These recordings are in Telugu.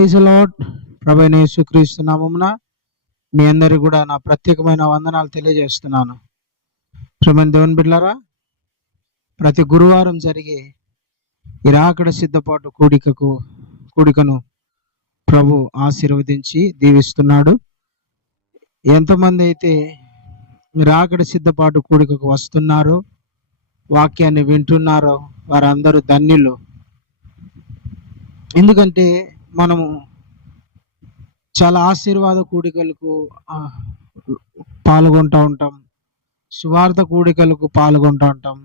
Praise lord. ప్రభువైన యేసుక్రీస్తు నామమున మీ అందరికీ కూడా నా ప్రత్యేకమైన వందనాలు తెలియజేస్తున్నాను. ప్రియమైన దేవుని బిడ్డలారా, ప్రతి గురువారం జరిగే ఈ రాకడ సిద్ధపాటు కూడికను ప్రభు ఆశీర్వదించి దీవిస్తున్నాడు. ఎంతమంది అయితే రాకడ సిద్ధపాటు కూడికకు వస్తున్నారో, వాక్యాన్ని వింటున్నారో వారందరూ ధన్యులు. ఎందుకంటే మనము చాలా ఆశీర్వాద కూడికలకు పాల్గొంటూ ఉంటాం, సువార్త కూడికలకు పాల్గొంటూ ఉంటాం,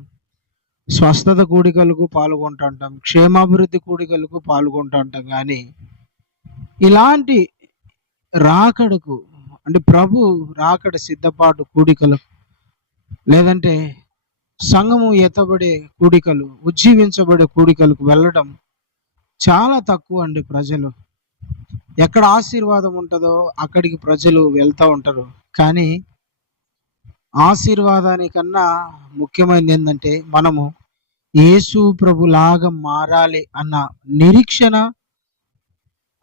స్వస్థత కూడికలకు పాల్గొంటూ ఉంటాం, క్షేమాభివృద్ధి కూడికలకు పాల్గొంటూ ఉంటాం. కానీ ఇలాంటి రాకడకు అంటే ప్రభు రాకడ సిద్ధపాటు కూడికలకు, లేదంటే సంఘము ఎత్తబడే కూడికలు, ఉజ్జీవించబడే కూడికలకు వెళ్ళడం చాలా తక్కువ అండి. ప్రజలు ఎక్కడ ఆశీర్వాదం ఉంటుందో అక్కడికి ప్రజలు వెళ్తూ ఉంటారు. కానీ ఆశీర్వాదానికన్నా ముఖ్యమైనది ఏంటంటే మనము యేసు ప్రభులాగా మారాలి అన్న నిరీక్షణ,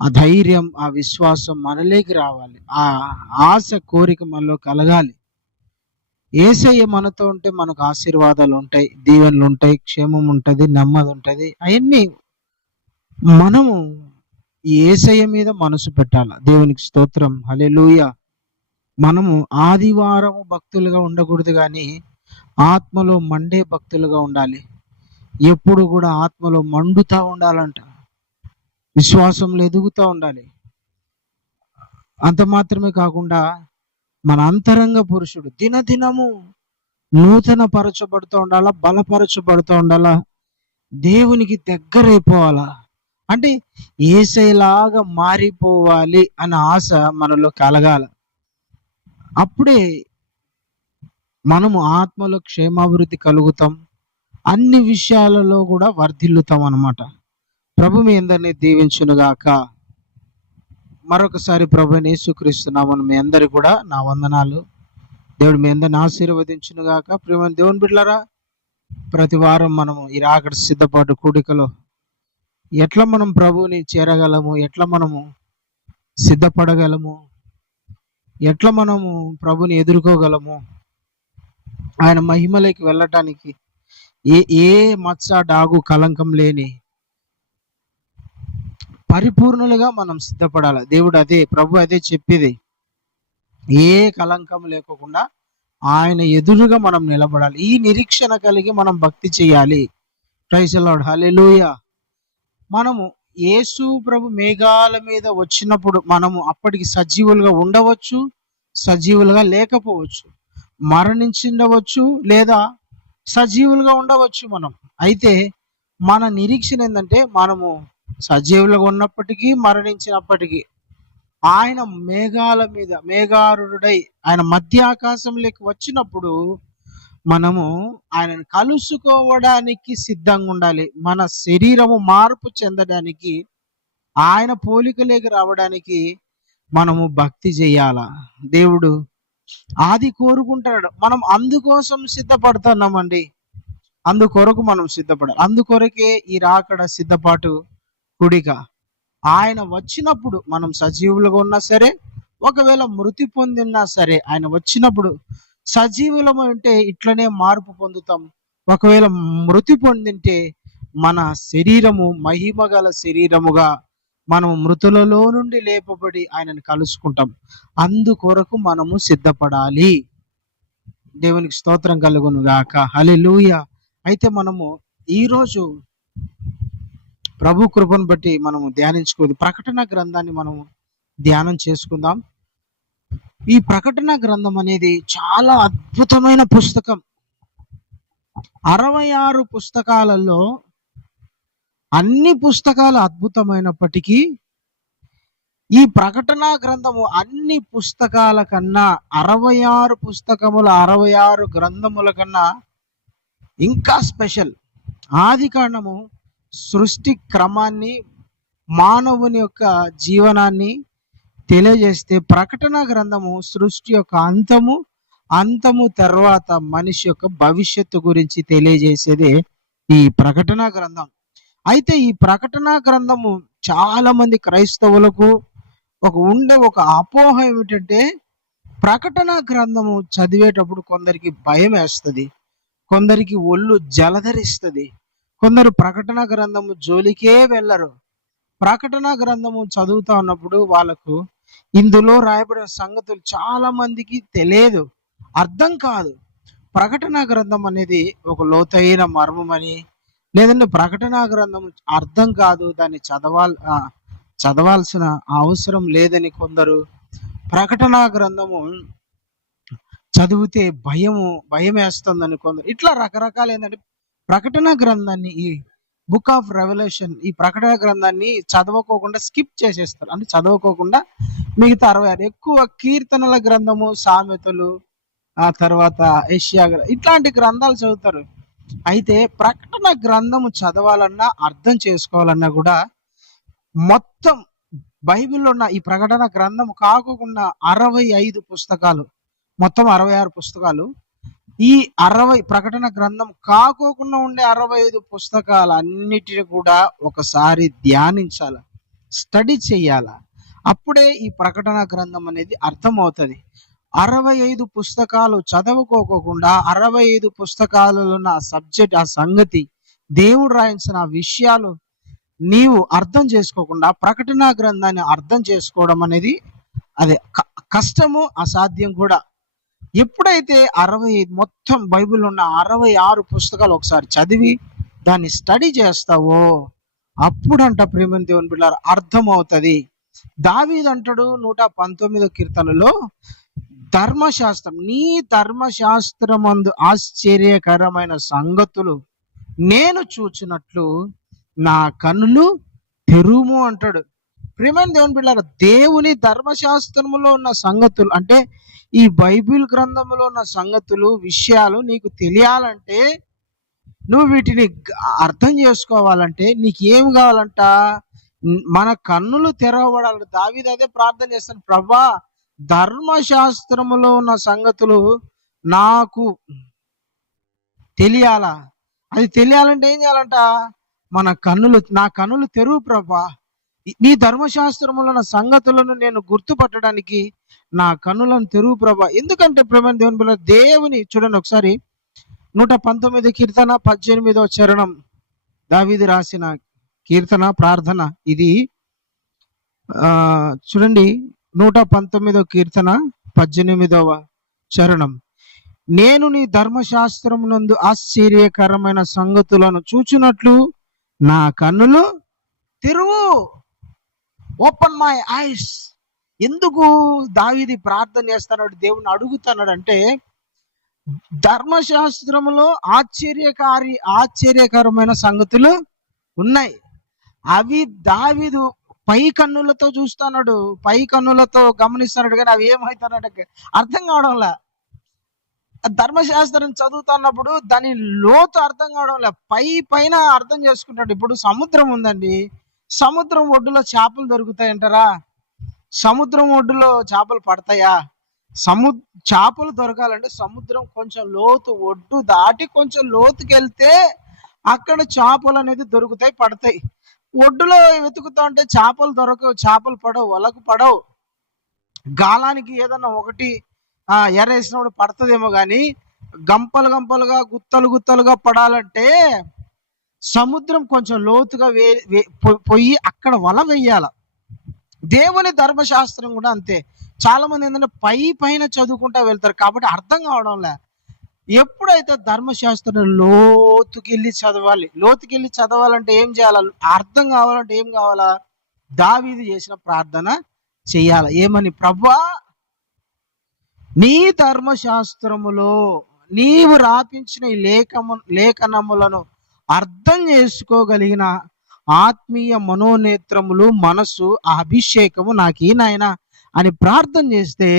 ఆ ధైర్యం, ఆ విశ్వాసం మనలోకి రావాలి. ఆ ఆశ, కోరిక మనలో కలగాలి. యేసయ్య మనతో ఉంటే మనకు ఆశీర్వాదాలు ఉంటాయి, దీవెనలు ఉంటాయి, క్షేమం ఉంటుంది, నెమ్మది ఉంటుంది. అవన్నీ మనము యేసయ్య మీద మనసు పెట్టాలి. దేవునికి స్తోత్రం, హల్లెలూయా. మనము ఆదివారం భక్తులుగా ఉండకూడదు, కానీ ఆత్మలో మండే భక్తులుగా ఉండాలి. ఎప్పుడు కూడా ఆత్మలో మండుతూ ఉండాలంట, విశ్వాసంలో ఎదుగుతూ ఉండాలి. అంత మాత్రమే కాకుండా మన అంతరంగ పురుషుడు దినదినము నూతన పరచబడుతూ ఉండాలా, బలపరచబడుతూ ఉండాలా, దేవునికి దగ్గరైపోవాలా. అంటే యేసయ్యలాగా మారిపోవాలి అన్న ఆశ మనలో కలగాల. అప్పుడే మనము ఆత్మలో క్షేమాభివృద్ధి కలుగుతాం, అన్ని విషయాలలో కూడా వర్ధిల్లుతాం అన్నమాట. ప్రభు మీ అందరినీ దీవించునుగాక. మరొకసారి ప్రభువైన యేసుక్రీస్తు నామమున మీ అందరికీ కూడా నా వందనాలు. దేవుడు మీ అందరిని ఆశీర్వదించునుగాక. ప్రియమైన దేవుని బిడ్డలారా, ప్రతి వారం మనము ఈ రాకడ సిద్ధపాటు కూడికలో ఎట్లా మనం ప్రభువుని చేరగలము, ఎట్లా మనము సిద్ధపడగలము, ఎట్లా మనము ప్రభుని ఎదుర్కోగలము, ఆయన మహిమలోకి వెళ్ళటానికి ఏ మచ్చ, డాగు, కలంకం లేని పరిపూర్ణులుగా మనం సిద్ధపడాలి. దేవుడు అదే, ప్రభు అదే చెప్పేది. ఏ కలంకం లేకుండా ఆయన ఎదురుగా మనం నిలబడాలి. ఈ నిరీక్షణ కలిగి మనం భక్తి చేయాలి. ప్రైజ్ ది లార్డ్, హల్లెలూయా. మనము యేసు ప్రభు మేఘాల మీద వచ్చినప్పుడు మనము అప్పటికి సజీవులుగా ఉండవచ్చు, సజీవులుగా లేకపోవచ్చు, మరణించిండవచ్చు, లేదా సజీవులుగా ఉండవచ్చు మనం. అయితే మన నిరీక్షణ ఏంటంటే మనము సజీవులుగా ఉన్నప్పటికీ, మరణించినప్పటికీ ఆయన మేఘాల మీద మేఘారుడై ఆయన మధ్య ఆకాశంలోకి వచ్చినప్పుడు మనము ఆయనను కలుసుకోవడానికి సిద్ధంగా ఉండాలి. మన శరీరము మార్పు చెందడానికి, ఆయన పోలికలోకి రావడానికి మనము భక్తి చేయాలా. దేవుడు ఆది కోరుకుంటాడు. మనం అందుకోసం సిద్ధపడుతున్నామండి. అందుకొరకు మనం సిద్ధపడాలి. అందుకొరకే ఈ రాకడ సిద్ధపాటు కూడిక. ఆయన వచ్చినప్పుడు మనం సజీవులుగా ఉన్నా సరే, ఒకవేళ మృతి పొందినా సరే, ఆయన వచ్చినప్పుడు సజీవులము ఉంటే ఇట్లనే మార్పు పొందుతాం. ఒకవేళ మృతి పొందింటే మన శరీరము మహిమగల శరీరముగా మనం మృతులలో నుండి లేపబడి ఆయనను కలుసుకుంటాం. అందుకొరకు మనము సిద్ధపడాలి. దేవునికి స్తోత్రం కలుగును గాక, హల్లెలూయా. అయితే మనము ఈరోజు ప్రభు కృపను బట్టి మనము ధ్యానించుకోదు ప్రకటన గ్రంథాన్ని మనము ధ్యానం చేసుకుందాం. ఈ ప్రకటన గ్రంథం అనేది చాలా అద్భుతమైన పుస్తకం. 66 పుస్తకాలలో అన్ని పుస్తకాలు అద్భుతమైనప్పటికీ ఈ ప్రకటన గ్రంథము అన్ని పుస్తకాల కన్నా 66 పుస్తకముల 66 గ్రంథముల కన్నా ఇంకా స్పెషల్. ఆది కాండము సృష్టి క్రమాన్ని, మానవుని యొక్క జీవనాన్ని తెలియజేస్తే, ప్రకటన గ్రంథము సృష్టి యొక్క అంతము తర్వాత మనిషి యొక్క భవిష్యత్తు గురించి తెలియజేసేదే ఈ ప్రకటన గ్రంథం. అయితే ఈ ప్రకటన గ్రంథము చాలా మంది క్రైస్తవులకు ఒక అపోహ ఏమిటంటే, ప్రకటన గ్రంథము చదివేటప్పుడు కొందరికి భయం వేస్తుంది, కొందరికి ఒళ్ళు జలధరిస్తుంది, కొందరు ప్రకటన గ్రంథము జోలికే వెళ్ళరు. ప్రకటన గ్రంథము చదువుతా ఉన్నప్పుడు వాళ్ళకు ఇందులో రాయబడిన సంగతులు చాలా మందికి తెలియదు, అర్థం కాదు. ప్రకటన గ్రంథం అనేది ఒక లోతైన మర్మమని, లేదంటే ప్రకటన గ్రంథం అర్థం కాదు, దాన్ని చదవాల్సిన అవసరం లేదని కొందరు, ప్రకటన గ్రంథము చదివితే భయం వేస్తుందని కొందరు, ఇట్లా రకరకాల ఏంటంటే ప్రకటన గ్రంథాన్ని, ఈ బుక్ ఆఫ్ రెవల్యూషన్, ఈ ప్రకటన గ్రంథాన్ని చదవకోకుండా స్కిప్ చేసేస్తారు. అంటే చదవకోకుండా మిగతా 66 ఎక్కువ కీర్తనల గ్రంథము, సామెతలు, ఆ తర్వాత యెషయా ఇట్లాంటి గ్రంథాలు చదువుతారు. అయితే ప్రకటన గ్రంథము చదవాలన్నా అర్థం చేసుకోవాలన్నా కూడా మొత్తం బైబిల్లో ఉన్న ఈ ప్రకటన గ్రంథం కాకుండా 65 పుస్తకాలు, మొత్తం 66 పుస్తకాలు, ఈ 60 ప్రకటన గ్రంథం కాకోకుండా ఉండే 65 పుస్తకాలు అన్నిటిని కూడా ఒకసారి ధ్యానించాల, స్టడీ చేయాల. అప్పుడే ఈ ప్రకటన గ్రంథం అనేది అర్థమవుతుంది. 65 పుస్తకాలు చదవుకోకుండా 65 పుస్తకాలలో ఉన్న సబ్జెక్ట్, ఆ సంగతి, దేవుడు రాయించిన విషయాలు నీవు అర్థం చేసుకోకుండా ప్రకటన గ్రంథాన్ని అర్థం చేసుకోవడం అనేది అదే కష్టము, అసాధ్యం కూడా. ఎప్పుడైతే 65 మొత్తం బైబిల్ ఉన్న 66 పుస్తకాలు ఒకసారి చదివి దాన్ని స్టడీ చేస్తావో అప్పుడంట ప్రియమైన దేవుని బిడ్డలారా అర్థమవుతుంది. దావీదు అంటాడు 119వ కీర్తనలో, ధర్మశాస్త్రం, నీ ధర్మశాస్త్రమందు ఆశ్చర్యకరమైన సంగతులు నేను చూచినట్లు నా కన్నులు తెరుము అంటాడు. ప్రియమైన దేవుని బిడ్డలారా, దేవుని ధర్మశాస్త్రములో ఉన్న సంగతులు అంటే ఈ బైబిల్ గ్రంథంలో ఉన్న సంగతులు, విషయాలు నీకు తెలియాలంటే, నువ్వు వీటిని అర్థం చేసుకోవాలంటే నీకు ఏం కావాలంట? మన కన్నులు తెరవబడాలి. దావీదు అదే ప్రార్థన చేస్తాను, ప్రభా ధర్మశాస్త్రములో ఉన్న సంగతులు నాకు తెలియాలా. అది తెలియాలంటే ఏం చేయాలంట? నా కన్నులు తెరువు ప్రభా, నీ ధర్మశాస్త్రములో ఉన్న సంగతులను నేను గుర్తుపట్టడానికి నా కన్నులను తెరువు ప్రభా. ఎందుకంటే ప్రేమ దేవుని బిడ్డ, దేవుని చూడండి ఒకసారి 119 కీర్తన 18వ చరణం, దావీదు రాసిన కీర్తన ప్రార్థన ఇది. చూడండి 119వ కీర్తన 18వ చరణం, నేను నీ ధర్మశాస్త్రమునందు ఆశ్చర్యకరమైన సంగతులను చూచున్నట్లు నా కన్నులు తెరువు, ఓపెన్ మై ఐస్. ఎందుకు దావీదు ప్రార్థన చేస్తున్నాడు, దేవుని అడుగుతున్నాడు అంటే, ధర్మశాస్త్రములో ఆశ్చర్యకరమైన సంగతులు ఉన్నాయి. అవి దావీదు పై కన్నులతో చూస్తున్నాడు, పై కన్నులతో గమనిస్తున్నాడు, కానీ అవి ఏమవుతానంటే అర్థం కావడంలా. ధర్మశాస్త్రం చదువుతున్నప్పుడు దాని లోతు అర్థం కావడంలే, పైన అర్థం చేసుకుంటాడు. ఇప్పుడు సముద్రం ఉందండి, సముద్రం ఒడ్డులో చేపలు దొరుకుతాయంటారా? సముద్రం ఒడ్డులో చేపలు పడతాయా? చేపలు దొరకాలంటే సముద్రం కొంచెం లోతు, ఒడ్డు దాటి కొంచెం లోతుకి వెళ్తే అక్కడ చేపలు అనేది దొరుకుతాయి, పడతాయి. ఒడ్డులో వెతుకుతా ఉంటే చేపలు దొరకవు, చేపలు పడవు, వలకు పడవు. గాలానికి ఏదన్నా ఒకటి ఎరేసినప్పుడు పడుతుందేమో కానీ గంపలుగా గుత్తలుగా పడాలంటే సముద్రం కొంచెం లోతుగా పోయి అక్కడ వల వేయాల. దేవుని ధర్మశాస్త్రం కూడా అంతే. చాలా మంది ఏంటంటే పైన చదువుకుంటా వెళ్తారు కాబట్టి అర్థం కావడంలే. ఎప్పుడైతే ధర్మశాస్త్రం లోతుకెళ్ళి చదవాలంటే ఏం చేయాలి? అర్థం కావాలంటే ఏం కావాలా? దావీదు చేసిన ప్రార్థన చెయ్యాల. ఏమని? ప్రభువా, నీ ధర్మశాస్త్రములో నీవు రాపించిన ఈ లేఖనములను అర్థం చేసుకోగలిగిన ఆత్మీయ మనోనేత్రములు, మనసు, అభిషేకము నాకు నాయన అని ప్రార్థన చేస్తే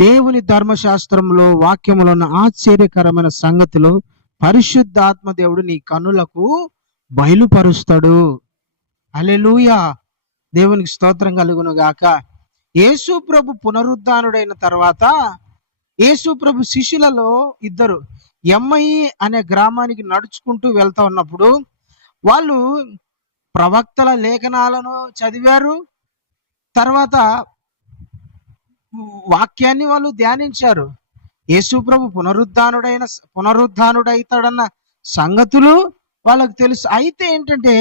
దేవుని ధర్మశాస్త్రంలో వాక్యములో ఉన్న ఆశ్చర్యకరమైన సంగతులు పరిశుద్ధాత్మ దేవుడు నీ కన్నులకు బయలుపరుస్తాడు. హల్లెలూయా, దేవునికి స్తోత్రం కలుగును గాక. యేసు ప్రభు పునరుద్ధానుడైన తర్వాత యేసు ప్రభు శిష్యులలో ఇద్దరు ఎమ్మయి అనే గ్రామానికి నడుచుకుంటూ వెళ్తా ఉన్నప్పుడు వాళ్ళు ప్రవక్తల లేఖనాలను చదివారు, తర్వాత వాక్యాన్ని వాళ్ళు ధ్యానించారు. యేసు ప్రభు పునరుద్ధానుడైతాడన్న సంగతులు వాళ్ళకు తెలుసు. అయితే ఏంటంటే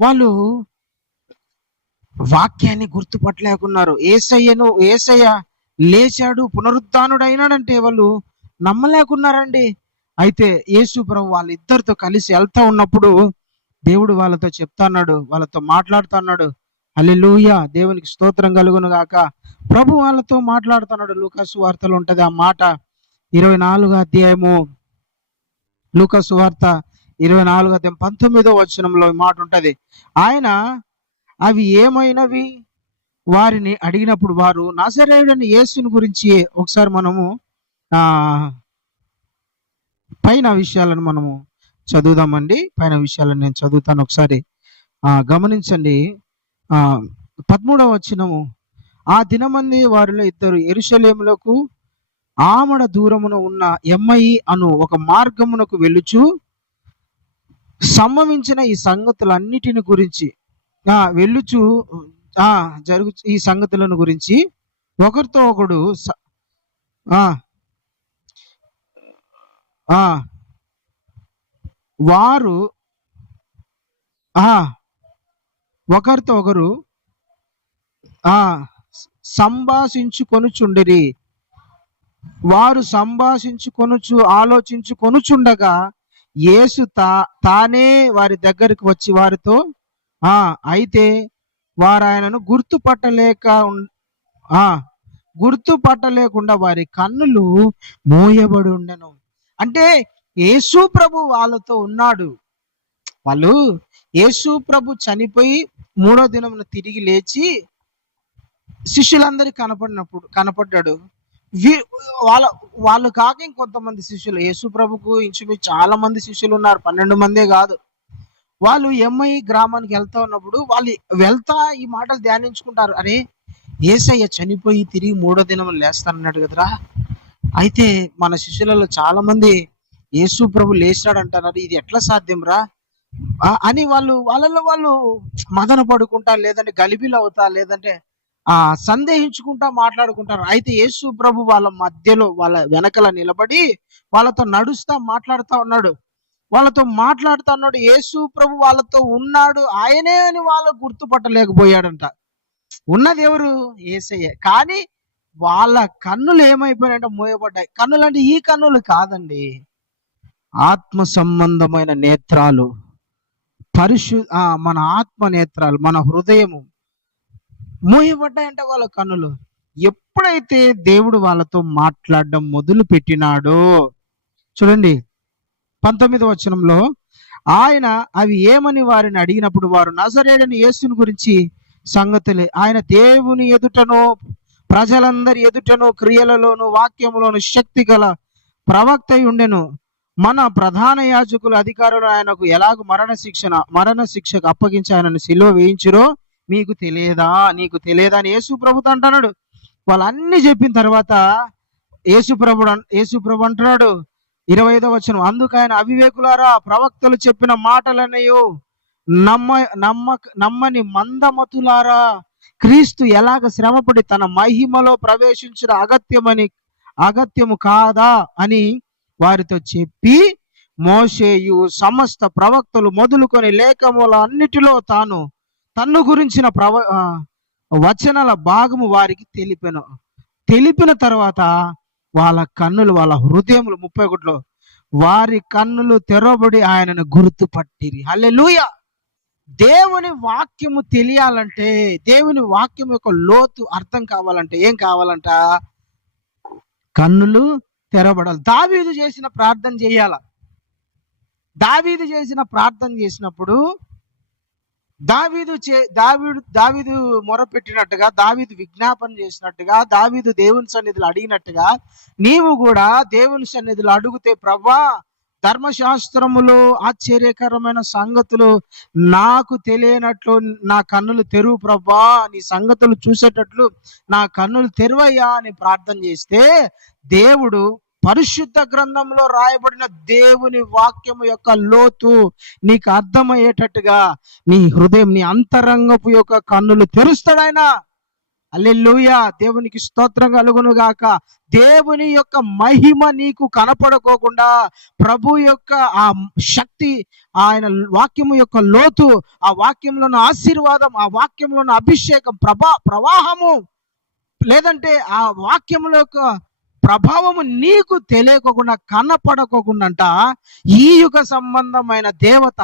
వాళ్ళు వాక్యాన్ని గుర్తుపట్టలేకున్నారు. ఏసయ్య లేచాడు, పునరుద్ధానుడైనాడంటే వాళ్ళు నమ్మలేకున్నారండి. అయితే యేసు ప్రభు వాళ్ళిద్దరితో కలిసి వెళ్తా ఉన్నప్పుడు దేవుడు వాళ్ళతో చెప్తాన్నాడు, వాళ్ళతో మాట్లాడుతున్నాడు. హల్లెలూయా, దేవునికి స్తోత్రం కలుగును గాక. ప్రభు వాళ్ళతో మాట్లాడుతున్నాడు. లూకా సువార్తలో ఉంటది ఆ మాట, 24వ అధ్యాయము, లూకా సువార్త 24వ అధ్యాయం 19వ వచనంలో ఈ మాట ఉంటది. ఆయన అవి ఏమైనవి వారిని అడిగినప్పుడు వారు నజరేయుడైన యేసుని గురించి, ఒకసారి మనము పైన విషయాలను మనము చదువుదామండి. పైన విషయాలను నేను చదువుతాను, ఒకసారి గమనించండి. 13వ వచనము, ఆ దినమంది వారిలో ఇద్దరు యెరూషలేములకు ఆమడ దూరమున ఉన్న ఎమ్మయి అను ఒక మార్గమునకు వెళ్ళుచు సంభవించిన ఈ సంగతులన్నిటిని గురించి వెళ్ళుచు ఈ సంగతులను గురించి ఒకరితో ఒకడు వారు ఒకరితో ఒకరు సంభాషించుకొనుచుండిరి. వారు ఆలోచించుకొనుచుండగా యేసు తానే వారి దగ్గరికి వచ్చి వారితో అయితే వారు ఆయనను గుర్తుపట్టలేకుండా వారి కన్నులు మూయబడి ఉండెను. అంటే యేసు ప్రభు వాళ్ళతో ఉన్నాడు. వాళ్ళు యేసు ప్రభు చనిపోయి 3వ దినమున తిరిగి లేచి శిష్యులందరికీ కనపడ్డాడు. వాళ్ళు కాక ఇంకొంతమంది శిష్యులు, యేసు ప్రభుకు ఇంచుమించు చాలా మంది శిష్యులు ఉన్నారు, 12 మందే కాదు. వాళ్ళు ఎమ్మయి గ్రామానికి వెళ్తా ఉన్నప్పుడు వాళ్ళు ఈ మాటలు ధ్యానించుకుంటారు. అరే, యేసయ్య చనిపోయి తిరిగి 3వ దినం లేస్తానన్నాడు కదరా, అయితే మన శిష్యులలో చాలా మంది యేసు ప్రభు లేచాడు అంటున్నారు, ఇది ఎట్లా సాధ్యం రా అని వాళ్ళలో వాళ్ళు మదన పడుకుంటా, లేదంటే గలిబిలు అవుతా, లేదంటే సందేహించుకుంటా మాట్లాడుకుంటారు. అయితే యేసు ప్రభు వాళ్ళ మధ్యలో, వాళ్ళ వెనకల నిలబడి వాళ్ళతో నడుస్తా మాట్లాడుతా ఉన్నాడు. యేసు ప్రభు వాళ్ళతో ఉన్నాడు, ఆయనే అని వాళ్ళు గుర్తుపట్టలేకపోయాడంట. ఉన్నది ఎవరు? యేసయ్య. కానీ వాళ్ళ కన్నులు ఏమైపోయాయంటే మోయబడ్డాయి. కన్నులు అంటే ఈ కన్నులు కాదండి, ఆత్మ సంబంధమైన నేత్రాలు, మన ఆత్మ నేత్రాలు, మన హృదయము మూయబడ్డాయంట వాళ్ళ కన్నులు. ఎప్పుడైతే దేవుడు వాళ్ళతో మాట్లాడడం మొదలు పెట్టినాడో, చూడండి 19వ వచనంలో, ఆయన అవి ఏమని వారిని అడిగినప్పుడు వారు నజరేయుడైన యేసుని గురించి సంగతులే, ఆయన దేవుని ఎదుటను ప్రజలందరి ఎదుటను క్రియలలోను వాక్యములోను శక్తి గల ప్రవక్త ఉండెను. మన ప్రధాన యాజకులు అధికారులు ఆయనకు ఎలాగ మరణ శిక్షకు అప్పగించి ఆయనను సిలువ వేయించురో నీకు తెలియదా అని యేసు ప్రభుతో అంటున్నాడు. వాళ్ళన్నీ చెప్పిన తర్వాత యేసు ప్రభు అంటున్నాడు 25వ వచనం, అందుకు ఆయన అవివేకులారా, ప్రవక్తలు చెప్పిన మాటలన్నయో నమ్మని మందమతులారా, క్రీస్తు ఎలాగ శ్రమపడి తన మహిమలో ప్రవేశించిన అగత్యము కాదా అని వారితో చెప్పి, మోషేయు సమస్త ప్రవక్తలు మొదలుకొని లేఖముల అన్నిటిలో తన్ను గురించిన వచనాల భాగము వారికి తెలిపిన తర్వాత వాళ్ళ కన్నులు, వాళ్ళ హృదయములు 31లో వారి కన్నులు తెరవబడి ఆయనను గుర్తుపట్టిరి. హల్లెలూయా. దేవుని వాక్యము తెలియాలంటే, దేవుని వాక్యం యొక్క లోతు అర్థం కావాలంటే ఏం కావాలంట? కన్నులు తెరవబడాలి. దావీదు చేసిన ప్రార్థన చేయాల. దావీదు చేసిన ప్రార్థన చేసినప్పుడు దావీదు మొరపెట్టినట్టుగా, దావీదు విజ్ఞాపన చేసినట్టుగా, దావీదు దేవుని సన్నిధిలో అడిగినట్టుగా నీవు కూడా దేవుని సన్నిధిలో అడిగితే, ప్రభువా ధర్మశాస్త్రములో ఆశ్చర్యకరమైన సంగతులు నాకు తెలియనట్లు నా కన్నులు తెరువు ప్రభువా, నీ సంగతులు చూసేటట్లు నా కన్నులు తెరువయ్యా అని ప్రార్థన చేస్తే దేవుడు పరిశుద్ధ గ్రంథంలో రాయబడిన దేవుని వాక్యము యొక్క లోతు నీకు అర్థమయ్యేటట్టుగా నీ హృదయం, నీ అంతరంగపు యొక్క కన్నులు తెరుస్తాడు ఆయన. హల్లెలూయా, దేవునికి స్తోత్రం కలుగును గాక. దేవుని యొక్క మహిమ నీకు కనపడకోకుండా ప్రభు యొక్క ఆ శక్తి, ఆయన వాక్యము యొక్క లోతు, ఆ వాక్యంలోని ఆశీర్వాదం, ఆ వాక్యంలోని అభిషేకం, ప్రవాహము, లేదంటే ఆ వాక్యముల యొక్క ప్రభావము నీకు తెలియకోకుండా, కనపడకోకుండా ఈ యుగ సంబంధమైన దేవత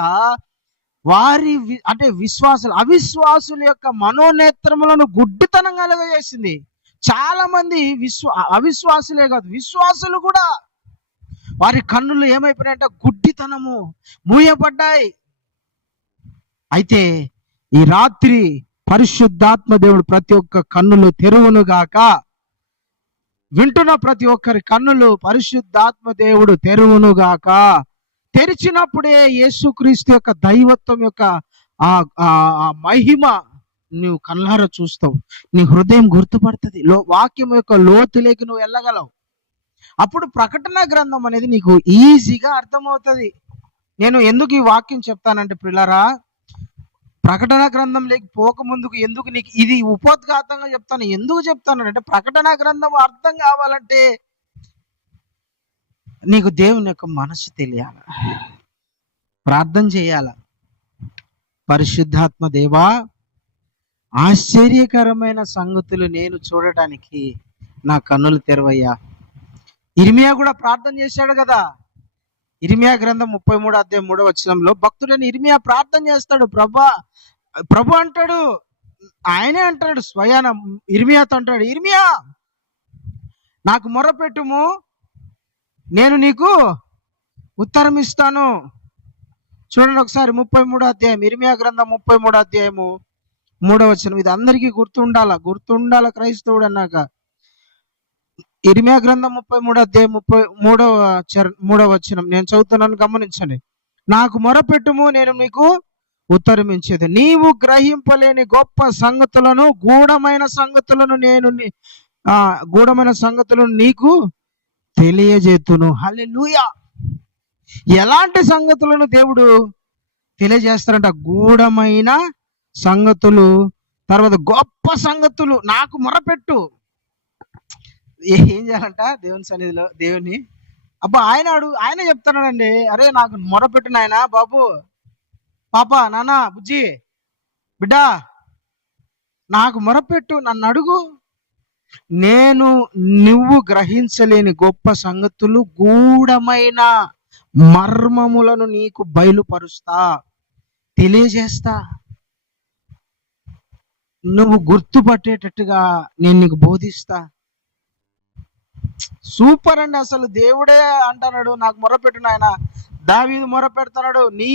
వారి అంటే అవిశ్వాసుల యొక్క మనోనేత్రములను గుడ్డితనం కలుగజేసింది. చాలా మంది అవిశ్వాసులే కాదు, విశ్వాసులు కూడా వారి కన్నులు ఏమైపోయినాయంటే గుడ్డితనము మూయబడ్డాయి. అయితే ఈ రాత్రి పరిశుద్ధాత్మ దేవుడు ప్రతి ఒక్క కన్నులు తెరువును గాక. వింటున్న ప్రతి ఒక్కరి కన్నులు పరిశుద్ధాత్మ దేవుడు తెరువును గాక. తెరిచినప్పుడే యేసుక్రీస్తు యొక్క దైవత్వం యొక్క ఆ మహిమ నువ్వు కళ్ళారా చూస్తావు, నీ హృదయం గుర్తుపడుతుంది, వాక్యం యొక్క లోతులోకి నువ్వు వెళ్ళగలవు. అప్పుడు ప్రకటన గ్రంథం అనేది నీకు ఈజీగా అర్థమవుతుంది. నేను ఎందుకు ఈ వాక్యం చెప్తానంటే పిల్లరా, ప్రకటన గ్రంథం లేక పోకముందుకు ఎందుకు నీకు ఇది ఉపోద్ఘాతంగా చెప్తాను. ఎందుకు చెప్తానంటే ప్రకటన గ్రంథం అర్థం కావాలంటే నీకు దేవుని యొక్క మనసు తెలియాల, ప్రార్థన చేయాల. పరిశుద్ధాత్మ దేవా, ఆశ్చర్యకరమైన సంగతులు నేను చూడటానికి నా కన్నులు తెరవయ్యా. ఇర్మియా కూడా ప్రార్థన చేశాడు కదా. ఇర్మియా గ్రంథం 33:3 భక్తుడని ఇర్మియా ప్రార్థన చేస్తాడు. ప్రభు అంటాడు, ఆయనే అంటాడు స్వయాన ఇర్మియాతో అంటాడు, ఇర్మియా నాకు మొరపెట్టుము, నేను నీకు ఉత్తరం ఇస్తాను. చూడండి ఒకసారి 33వ అధ్యాయం, ఇర్మియా గ్రంథం 33వ అధ్యాయము 3వ వచనం. ఇది అందరికీ గుర్తుండాల క్రైస్తవుడు అన్నాక. ఇర్మియా గ్రంథం 33వ అధ్యాయం 3వ వచనం నేను చదువుతున్నాను, గమనించండి. నాకు మొరపెట్టుము, నేను నీకు ఉత్తరం ఇచ్చేది. నీవు గ్రహింపలేని గొప్ప సంగతులను, గూఢమైన సంగతులను నీకు తెలియజేతును. హల్లెలూయా. ఎలాంటి సంగతులను దేవుడు తెలియజేస్తారంట? గూఢమైన సంగతులు, తర్వాత గొప్ప సంగతులు. నాకు మొరపెట్టు. ఏం చేయాలంట దేవుని సన్నిధిలో? దేవుని ఆయన చెప్తున్నాడండి, అరే నాకు మొరపెట్టు నాయనా, బాబు, పాప, నాన్న, బుజ్జి, బిడ్డ, నాకు మొరపెట్టు, నన్ను అడుగు, నువ్వు గ్రహించలేని గొప్ప సంగతులు, గూఢమైన మర్మములను నీకు బయలుపరుస్తా, తెలియజేస్తా, నువ్వు గుర్తుపట్టేటట్టుగా నేను నీకు బోధిస్తా. సూపర్ అండి. అసలు దేవుడే అంటున్నాడు, నాకు మొరపెట్టు నాయన. దావీదు మొరపెడుతున్నాడు, నీ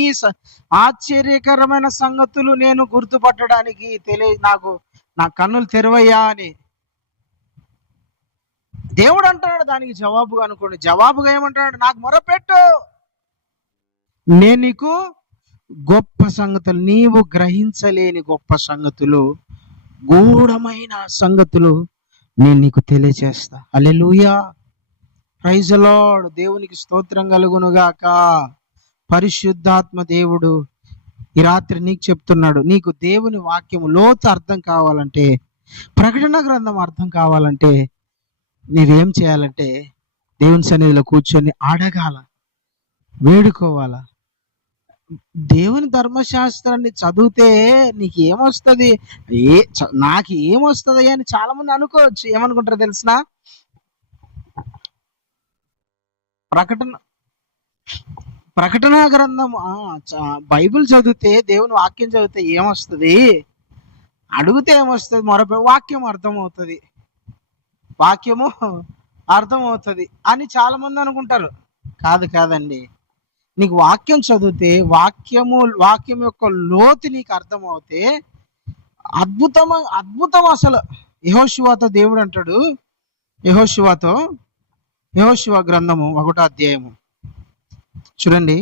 ఆశ్చర్యకరమైన సంగతులు నేను గుర్తుపట్టడానికి నాకు నా కన్నులు తెరవయ్యా అని దేవుడు అంటున్నాడు. దానికి జవాబుగా అనుకోండి, జవాబుగా ఏమంటున్నాడు? నాకు మొరపెట్టు, నేను నీకు గొప్ప సంగతులు, నీవు గ్రహించలేని గొప్ప సంగతులు, గూఢమైన సంగతులు నేను నీకు తెలియజేస్తా. హల్లెలూయా, ప్రైజ్ ది లార్డ్. దేవునికి స్తోత్రం కలుగునుగాక. పరిశుద్ధాత్మ దేవుడు ఈ రాత్రి నీకు చెప్తున్నాడు, నీకు దేవుని వాక్యము లోతు అర్థం కావాలంటే, ప్రకటన గ్రంథం అర్థం కావాలంటే నీవేం చేయాలంటే దేవుని సన్నిధిలో కూర్చొని అడగాల, వేడుకోవాల. దేవుని ధర్మశాస్త్రాన్ని చదివితే నీకు ఏమొస్తుంది, నాకు ఏమొస్తుంది అని చాలా మంది అనుకోవచ్చు. ఏమనుకుంటారో తెలిసిన? ప్రకటన గ్రంథం, బైబిల్ చదివితే, దేవుని వాక్యం చదివితే ఏమొస్తుంది, అడిగితే ఏమొస్తుంది, వాక్యం అర్థమవుతుంది, వాక్యము అర్థమవుతుంది అని చాలా మంది అనుకుంటారు. కాదండి, నీకు వాక్యం చదివితే, వాక్యం యొక్క లోతు నీకు అర్థమవుతే అద్భుతం. అసలు యెహోషువతో దేవుడు అంటాడు, యెహోషువ గ్రంథము 1వ అధ్యాయము చూడండి.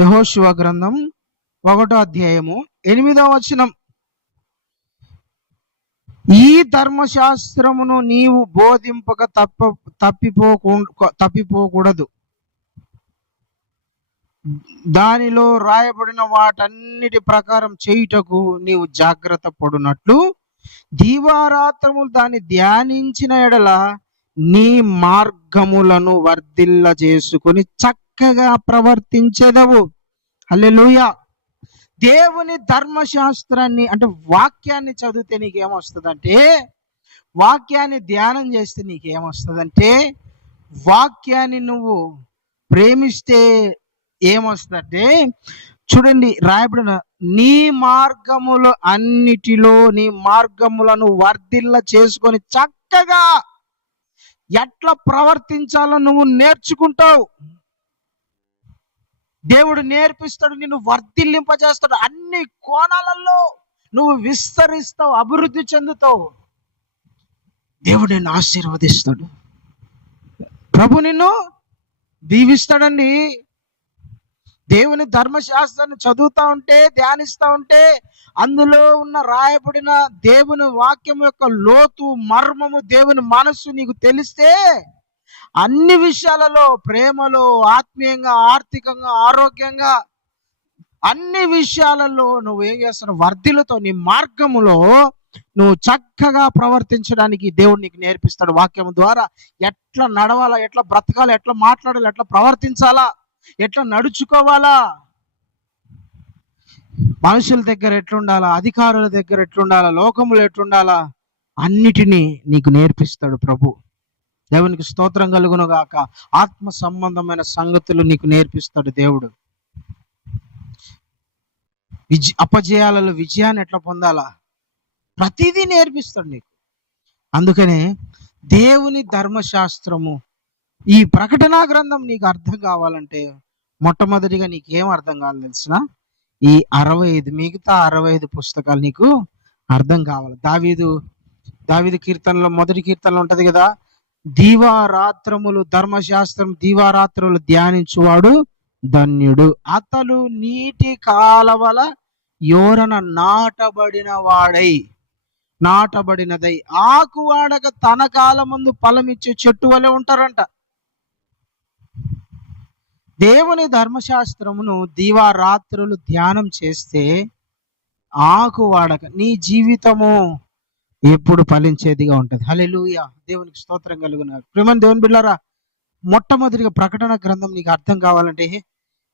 యెహోషువ గ్రంథం 1వ అధ్యాయము 8వ వచనం. ఈ ధర్మశాస్త్రమును నీవు బోధింపక తప్పిపోకూడదు. దానిలో రాయబడిన వాటన్నిటి ప్రకారం చేయుటకు నీవు జాగ్రత్త పడునట్లు దీవారాత్రములు దాన్ని ధ్యానించిన ఎడల నీ మార్గములను వర్ధిల్ల చేసుకుని చక్కగా ప్రవర్తించెదవు. హల్లెలూయా. దేవుని ధర్మశాస్త్రాన్ని అంటే వాక్యాన్ని చదివితే నీకేమొస్తుందంటే, వాక్యాన్ని ధ్యానం చేస్తే నీకేమొస్తుందంటే, వాక్యాన్ని నువ్వు ప్రేమిస్తే ఏమొస్తుందంటే, చూడండి రాయబడిన నీ మార్గములు అన్నిటిలో నీ మార్గములను వర్ధిల్ల చేసుకొని చక్కగా ఎట్లా ప్రవర్తించాలో నువ్వు నేర్చుకుంటావు. దేవుడు నేర్పిస్తాడు, నిన్ను వర్ధిల్లింపజేస్తాడు. అన్ని కోణాలలో నువ్వు విస్తరిస్తావు, అభివృద్ధి చెందుతావు. దేవుడు నిన్ను ఆశీర్వదిస్తాడు. ప్రభు నిన్ను దీవిస్తాడండి. దేవుని ధర్మశాస్త్రాన్ని చదువుతా ఉంటే, ధ్యానిస్తూ ఉంటే, అందులో ఉన్న రాయబడిన దేవుని వాక్యం యొక్క లోతు మర్మము, దేవుని మనస్సు నీకు తెలిస్తే అన్ని విషయాలలో, ప్రేమలో, ఆత్మీయంగా, ఆర్థికంగా, ఆరోగ్యంగా, అన్ని విషయాలలో నువ్వు ఏం చేస్తావు? వర్ధిల్లుతో నీ మార్గములో నువ్వు చక్కగా ప్రవర్తించడానికి దేవుడు నీకు నేర్పిస్తాడు. వాక్యం ద్వారా ఎట్లా నడవాలా, ఎట్లా బ్రతకాలా, ఎట్లా మాట్లాడాలా, ఎట్లా ప్రవర్తించాలా, ఎట్లా నడుచుకోవాలా, మనుషుల దగ్గర ఎట్లుండాలా, అధికారుల దగ్గర ఎట్లుండాలా, లోకములు ఎట్లుండాలా, అన్నిటినీ నీకు నేర్పిస్తాడు ప్రభు. దేవునికి స్తోత్రం కలుగును గాక. ఆత్మ సంబంధమైన సంగతులు నీకు నేర్పిస్తాడు దేవుడు. అపజయాలలో విజయాన్ని ఎట్లా పొందాలా, ప్రతిదీ నేర్పిస్తాడు నీకు. అందుకనే దేవుని ధర్మశాస్త్రము, ఈ ప్రకటనా గ్రంథం నీకు అర్థం కావాలంటే మొట్టమొదటిగా నీకేం అర్థం కావాలి తెలిసిన? ఈ 65 మిగతా 65 పుస్తకాలు నీకు అర్థం కావాలి. దావీదు కీర్తనలో మొదటి కీర్తనలో ఉంటది కదా, దీవారాత్రములు ధర్మశాస్త్రం దీవారాత్రులు ధ్యానించువాడు ధన్యుడు, అతడు నీటి కాలవల యోరన నాటబడినదై ఆకు వాడక తన కాలమందు ఫలమిచ్చే చెట్టు వలె ఉంటారంట. దేవుని ధర్మశాస్త్రమును దీవారాత్రులు ధ్యానం చేస్తే ఆకు వాడక నీ జీవితము ఎప్పుడు ఫలించేదిగా ఉంటది. హల్లెలూయా. దేవునికి స్తోత్రం కలుగును. ప్రియమైన దేవుని బిడ్డలారా, మొట్టమొదటిగా ప్రకటన గ్రంథం నీకు అర్థం కావాలంటే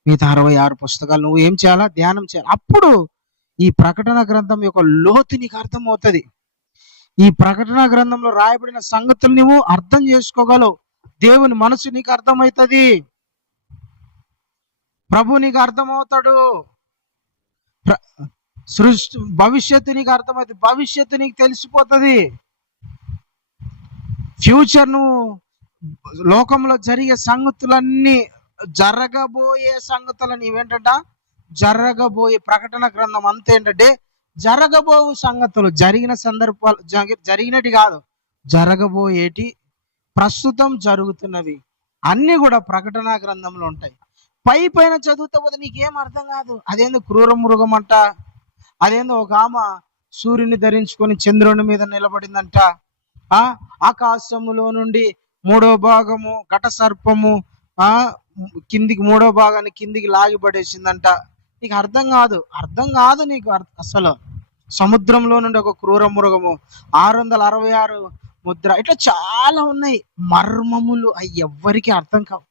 మిగతా 66 పుస్తకాలు నువ్వు ఏం చేయాలా? ధ్యానం చేయాలి. అప్పుడు ఈ ప్రకటన గ్రంథం యొక్క లోతు నీకు అర్థమవుతుంది. ఈ ప్రకటన గ్రంథంలో రాయబడిన సంగతులు నువ్వు అర్థం చేసుకోగలవు. దేవుని మనసు నీకు అర్థమవుతుంది, ప్రభు నీకు అర్థమవుతాడు, సృష్టి భవిష్యత్తు నీకు అర్థమవుతుంది, భవిష్యత్తు నీకు తెలిసిపోతుంది. ఫ్యూచర్ నువ్వు లోకంలో జరిగే సంగతులన్నీ, జరగబోయే సంగతులు నీవేంటంట, జరగబోయే ప్రకటన గ్రంథం అంతా ఏంటంటే జరగబోవు సంగతులు, జరిగిన సందర్భాలు, జరిగినటి కాదు, జరగబోయేటి, ప్రస్తుతం జరుగుతున్నవి అన్ని కూడా ప్రకటన గ్రంథంలో ఉంటాయి. పైన చదువుతా పోతే నీకేం అర్థం కాదు. అదేందో క్రూర మృగం అంట, అదేందో ఒక ఆమె సూర్యుని ధరించుకొని చంద్రుని మీద నిలబడిందంట, ఆకాశములో నుండి 3వ భాగము ఘట సర్పము కిందికి 3వ భాగాన్ని కిందికి లాగిపడేసిందంట. నీకు అర్థం కాదు నీకు అసలు. సముద్రంలో నుండి ఒక క్రూర మృగము, 666 ముద్ర, ఇట్లా చాలా ఉన్నాయి మర్మములు. అవి ఎవ్వరికి అర్థం కావు.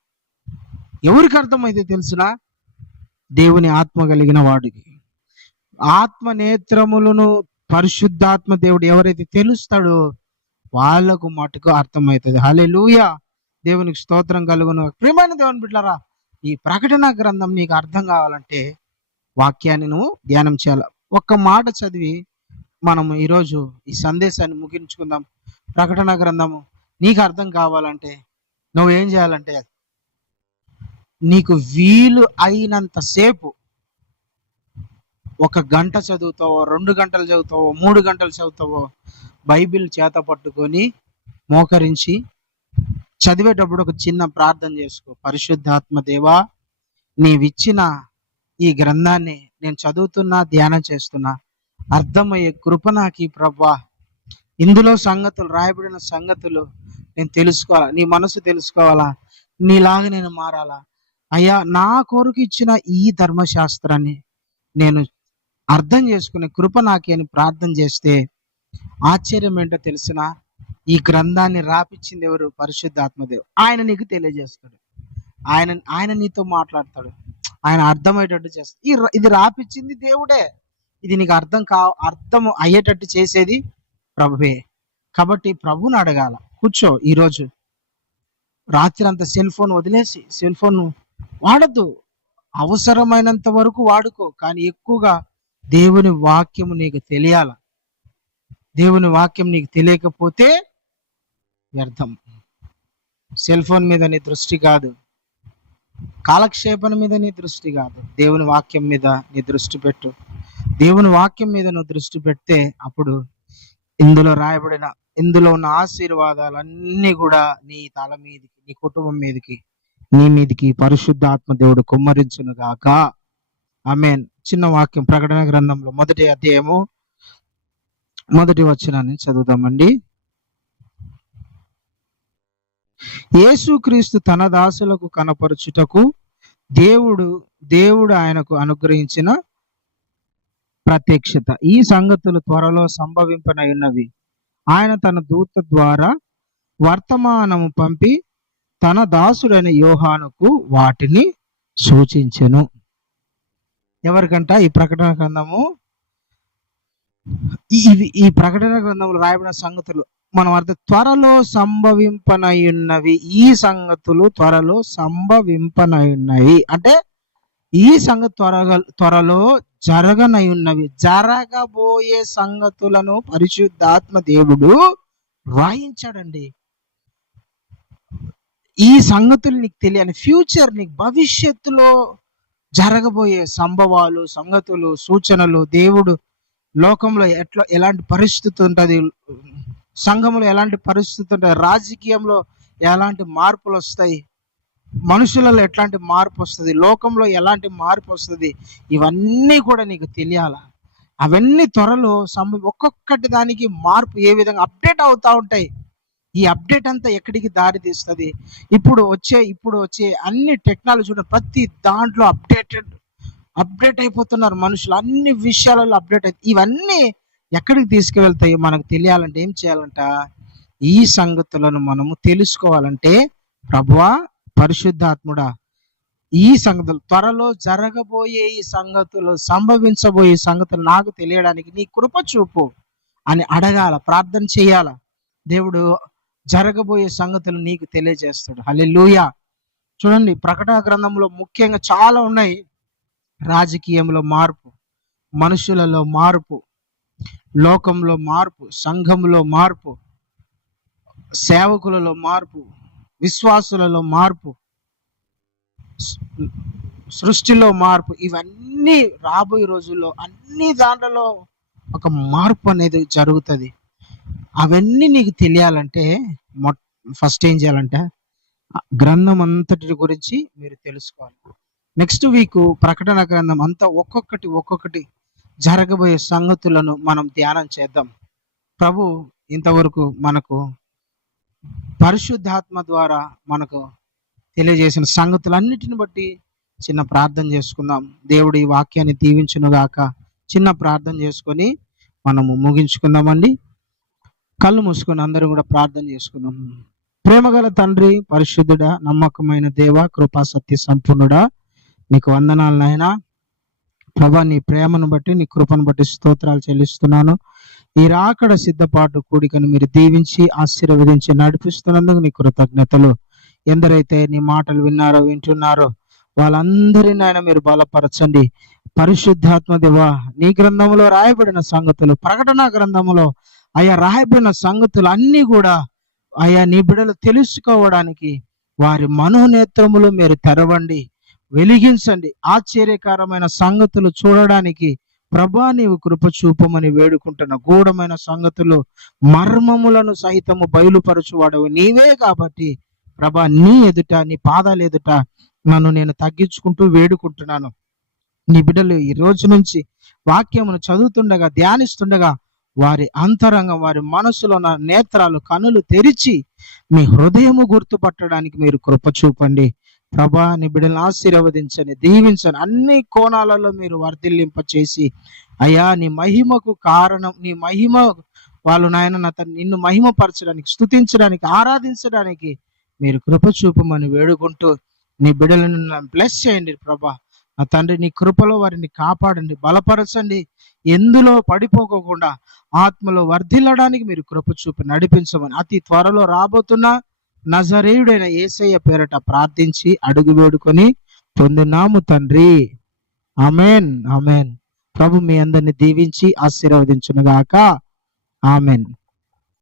ఎవరికి అర్థమైతే తెలుసునా? దేవుని ఆత్మ కలిగిన వాడికి. ఆత్మ నేత్రములను పరిశుద్ధాత్మ దేవుడు ఎవరైతే తెలుస్తాడో వాళ్ళకు మటుకు అర్థమవుతుంది. హల్లెలూయా. దేవునికి స్తోత్రం కలుగును. ప్రియమైన దేవుని బిడ్డలారా, ఈ ప్రకటన గ్రంథం నీకు అర్థం కావాలంటే వాక్యాన్ని నువ్వు ధ్యానం చేయాలి. ఒక్క మాట చదివి మనం ఈరోజు ఈ సందేశాన్ని ముగించుకుందాం. ప్రకటన గ్రంథము నీకు అర్థం కావాలంటే నువ్వు ఏం చేయాలంటే, నీకు వీలు అయినంత సేపు 1 గంట చదువుతావో, 2 గంటలు చదువుతావో, 3 గంటలు చదువుతావో, బైబిల్ చేత పట్టుకొని మోకరించి చదివేటప్పుడు ఒక చిన్న ప్రార్థన చేసుకో. పరిశుద్ధాత్మ దేవా, నీవిచ్చిన ఈ గ్రంథాన్ని నేను చదువుతున్నా, ధ్యానం చేస్తున్నా, అర్థమయ్యే కృప నాకు ఈ ప్రభువా ఇందులో సంగతులు, రాయబడిన సంగతులు నేను తెలుసుకోవాలా, నీ మనసు తెలుసుకోవాలా, నీలాగా నేను మారాలా. అయ్యా, నా కొరకు ఇచ్చిన ఈ ధర్మశాస్త్రాన్ని నేను అర్థం చేసుకునే కృప నాకి అని ప్రార్థన చేస్తే ఆశ్చర్యం ఏంటో తెలిసిన, ఈ గ్రంథాన్ని రాపిచ్చింది ఎవరు? పరిశుద్ధాత్మదేవుడు. ఆయన నీకు తెలియజేస్తాడు, ఆయన నీతో మాట్లాడతాడు, ఆయన అర్థమయ్యేటట్టు చేస్తాడు. ఇది రాపిచ్చింది దేవుడే, ఇది నీకు అర్థం అయ్యేటట్టు చేసేది ప్రభువే. కాబట్టి ప్రభుని అడగాల. కూర్చో, ఈరోజు రాత్రి అంతా సెల్ ఫోన్ వదిలేసి, సెల్ ఫోన్ వాడద్దు, అవసరమైనంత వరకు వాడుకో, కానీ ఎక్కువగా దేవుని వాక్యము నీకు తెలియాల. దేవుని వాక్యం నీకు తెలియకపోతే వ్యర్థం. సెల్ ఫోన్ మీద నీ దృష్టి కాదు, కాలక్షేపణ మీద నీ దృష్టి కాదు, దేవుని వాక్యం మీద నీ దృష్టి పెట్టు. దేవుని వాక్యం మీద నువ్వు దృష్టి పెడితే అప్పుడు ఇందులో ఉన్న ఆశీర్వాదాలన్నీ కూడా నీ తల మీదకి, నీ కుటుంబం మీదకి, నీ మీదకి పరిశుద్ధాత్మ దేవుడు కుమ్మరించును గాక. ఆమేన్. చిన్న వాక్యం, ప్రకటన గ్రంథంలో 1వ అధ్యాయము 1వ వచనాన్ని చదువుదామండి. యేసుక్రీస్తు తన దాసులకు కనపరచుటకు దేవుడు ఆయనకు అనుగ్రహించిన ప్రత్యక్షత. ఈ సంగతులు త్వరలో సంభవింపనయున్నవి. ఆయన తన దూత ద్వారా వర్తమానము పంపి తన దాసుడైన యోహానుకు వాటిని సూచించెను. ఎవరికంట? ఈ ప్రకటన గ్రంథము, ఈ ప్రకటన గ్రంథంలో రాయబడిన సంగతులు మనం అర్థం, త్వరలో సంభవింపనయున్నవి. ఈ సంగతులు త్వరలో సంభవింపనయున్నవి అంటే ఈ సంగతి త్వరలో జరగనయున్నవి. జరగబోయే సంగతులను పరిశుద్ధాత్మ దేవుడు రాయించాడండి. ఈ సంగతులు నీకు తెలియని ఫ్యూచర్, నీకు భవిష్యత్తులో జరగబోయే సంభవాలు, సంగతులు, సూచనలు, దేవుడు లోకంలో ఎలాంటి పరిస్థితి ఉంటుంది, సంఘంలో ఎలాంటి పరిస్థితి ఉంటుంది, రాజకీయంలో ఎలాంటి మార్పులు వస్తాయి, మనుషులలో ఎట్లాంటి మార్పు వస్తుంది, లోకంలో ఎలాంటి మార్పు వస్తుంది, ఇవన్నీ కూడా నీకు తెలియాల. అవన్నీ త్వరలో ఒక్కొక్కటి దానికి మార్పు ఏ విధంగా అప్డేట్ అవుతా ఉంటాయి. ఈ అప్డేట్ అంతా ఎక్కడికి దారి తీస్తుంది? ఇప్పుడు వచ్చే అన్ని టెక్నాలజీ చూడండి, ప్రతి దాంట్లో అప్డేట్ అయిపోతున్నారు మనుషులు, అన్ని విషయాలలో అప్డేట్ అయితే ఇవన్నీ ఎక్కడికి తీసుకువెళ్తాయో మనకు తెలియాలంటే ఏం చేయాలంట? ఈ సంగతులను మనము తెలుసుకోవాలంటే, ప్రభువా, పరిశుద్ధాత్ముడా, ఈ సంగతులు త్వరలో జరగబోయే ఈ సంగతులు, సంభవించబోయే సంగతులు నాకు తెలియడానికి నీ కృప చూపు అని అడగాల, ప్రార్థన చేయాల. దేవుడు జరగబోయే సంగతులు నీకు తెలియజేస్తాడు. హల్లెలూయా. చూడండి, ప్రకటన గ్రంథంలో ముఖ్యంగా చాలా ఉన్నాయి. రాజకీయంలో మార్పు, మనుషులలో మార్పు, లోకంలో మార్పు, సంఘంలో మార్పు, సేవకులలో మార్పు, విశ్వాసులలో మార్పు, సృష్టిలో మార్పు, ఇవన్నీ రాబోయే రోజుల్లో అన్ని దాంట్లో ఒక మార్పు అనేది జరుగుతుంది. అవన్నీ నీకు తెలియాలంటే ఫస్ట్ ఏం చేయాలంటే గ్రంథం అంతటి గురించి మీరు తెలుసుకోవాలి. నెక్స్ట్ వీక్ ప్రకటన గ్రంథం అంతా ఒక్కొక్కటి జరగబోయే సంగతులను మనం ధ్యానం చేద్దాం. ప్రభు ఇంతవరకు మనకు పరిశుద్ధాత్మ ద్వారా మనకు తెలియజేసిన సంగతులన్నిటిని బట్టి చిన్న ప్రార్థన చేసుకుందాం. దేవుడు ఈ వాక్యాన్ని దీవించునుగాక. చిన్న ప్రార్థన చేసుకొని మనము ముగించుకుందామండి. కళ్ళు మూసుకొని అందరూ కూడా ప్రార్థన చేసుకుందాం. ప్రేమగల తండ్రి, పరిశుద్ధుడా, నమ్మకమైన దేవ, కృపా సత్య సంపూర్ణుడా, నీకు వందనాలు నాయనా. ప్రభా, నీ ప్రేమను బట్టి, నీ కృపను బట్టి స్తోత్రాలు చెల్లిస్తున్నాను. ఈ రాకడ సిద్ధపాటు కూడికను మీరు దీవించి ఆశీర్వదించి నడిపిస్తున్నందుకు నీ కృతజ్ఞతలు. ఎందరైతే నీ మాటలు వింటున్నారో వాళ్ళందరినీ ఆయన మీరు బలపరచండి. పరిశుద్ధాత్మ దేవా, నీ గ్రంథంలో రాయబడిన సంగతులు, ప్రకటన గ్రంథంలో రాయబడిన సంగతులు అన్నీ కూడా నీ బిడ్డలు తెలుసుకోవడానికి వారి మనోనేత్రములు మీరు తెరవండి, వెలిగించండి. ఆశ్చర్యకరమైన సంగతులు చూడడానికి ప్రభా నీవు కృప చూపమని వేడుకుంటున్న గూఢమైన సంగతులు, మర్మములను సహితము బయలుపరచువాడవు నీవే. కాబట్టి ప్రభా, నీ ఎదుట, నీ పాదాల ఎదుట నన్ను నేను తగ్గించుకుంటూ వేడుకుంటున్నాను. నీ బిడ్డలు ఈ రోజు నుంచి వాక్యమును చదువుతుండగా, ధ్యానిస్తుండగా వారి అంతరంగం, వారి మనసులో ఉన్న నేత్రాలు, కనులు తెరిచి మీ హృదయము గుర్తుపట్టడానికి మీరు కృప చూపండి ప్రభా. నీ బిడ్డలను ఆశీర్వదించండి, దీవించండి, అన్ని కోణాలలో మీరు వర్ధిల్లింప చేసి అయ్యా నీ మహిమకు కారణం, నీ మహిమ వాళ్ళు నాయన నా తండ్రి నిన్ను మహిమపరచడానికి, స్తుతించడానికి, ఆరాధించడానికి మీరు కృప చూపమని వేడుకుంటూ నీ బిడ్డలను బ్లెస్ చేయండి ప్రభా. నా తండ్రి నీ కృపలో వారిని కాపాడండి, బలపరచండి, ఎందులో పడిపోకోకుండా ఆత్మలో వర్ధిల్లడానికి మీరు కృప చూపి నడిపించమని అతి త్వరలో రాబోతున్న నజరేయుడైన యేసయ్య పేరట ప్రార్థించి అడుగు వేడుకొని పొందినాము తండ్రి. Amen, amen. ప్రభు మీ అందరిని దీవించి ఆశీర్వదించునుగాక. ఆమెన్.